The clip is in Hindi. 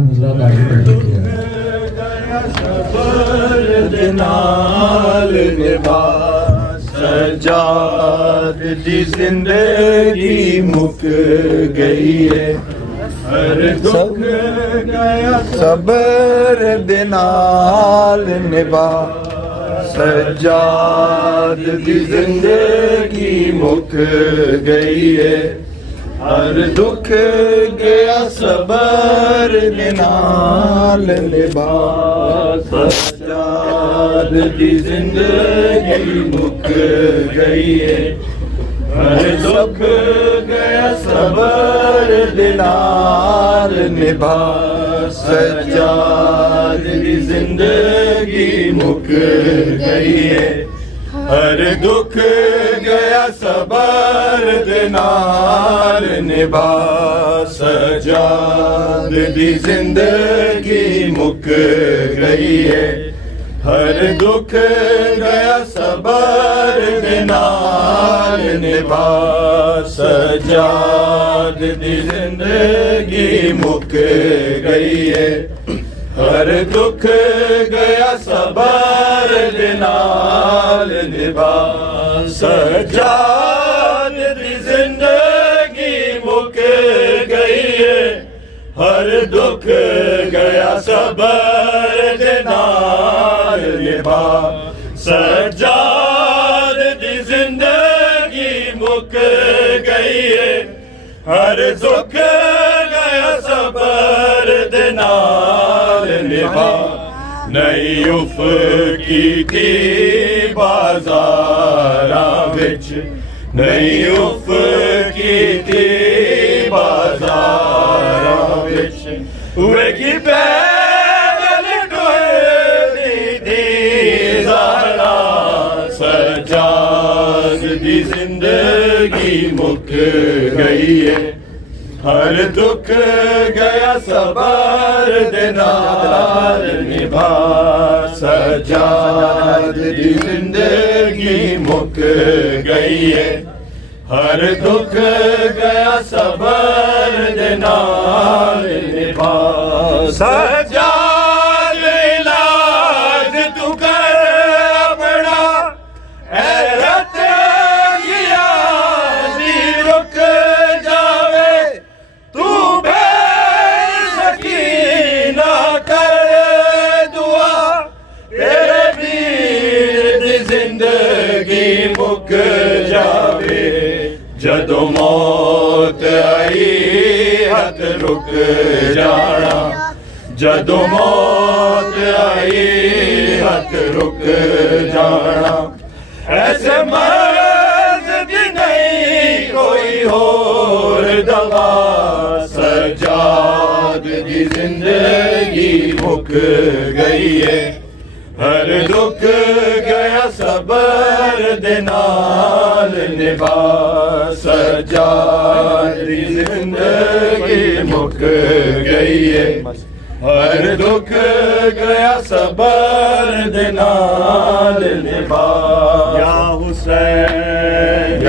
गुजरा बाकी पढ़ लिया नाल निभा सजाद दी जिंदगी मुक गई है हर दुख गया सबर दे नाल निभा सजाद दी जिंदगी मुक गई है हर दुख गया सबर दे नाल निभा सजाद दी जिंदगी मुक गई है हर दुख गया सबर दे नाल निभा सजाद दी जिंदगी मुक गई है हर दुख गया सबर दे नाल निभा सजाद दी जिंदगी मुक गई है हर दुख गया सबर दे नाल निभा सजाद दी जिंदगी मुक गई है हर दुख गया सबर दे नाल निभा सजाद दी जिंदगी मुक गई है हर दुख गया सबर दे नाल निभा सजाद दी जिंदगी मुक गई है हर दुख गया सबर दे नाल निभा नई उफ की बाजारां विच नई उफ की बाजारां विच वेखी पैदल टुरदी ज़ारा सजाद दी जिंदगी मुक गई है हर दुख गया सबर दे नाल निभा सजाद दी जिंदगी मुक गई है हर दुख गया सबर दे नाल निभा सजाद इलाज तू कर अपना हैरत किया दी रुक जावे तू बेसकीना कर दुआ तेरे वीर दी जिंदगी मुक जावे जदों मौत आई हथ रुक जाना जदों मौत आई हथ रुक जाना ऐसे मर्ज दी नहीं कोई होर दवा सजाद दी जिंदगी मुक गई है हर दुख गया सबर दे नाल निभा सजाद दी जिंदगी मुक गई है हर दुख गया सबर दे नाल निभा या हुसैन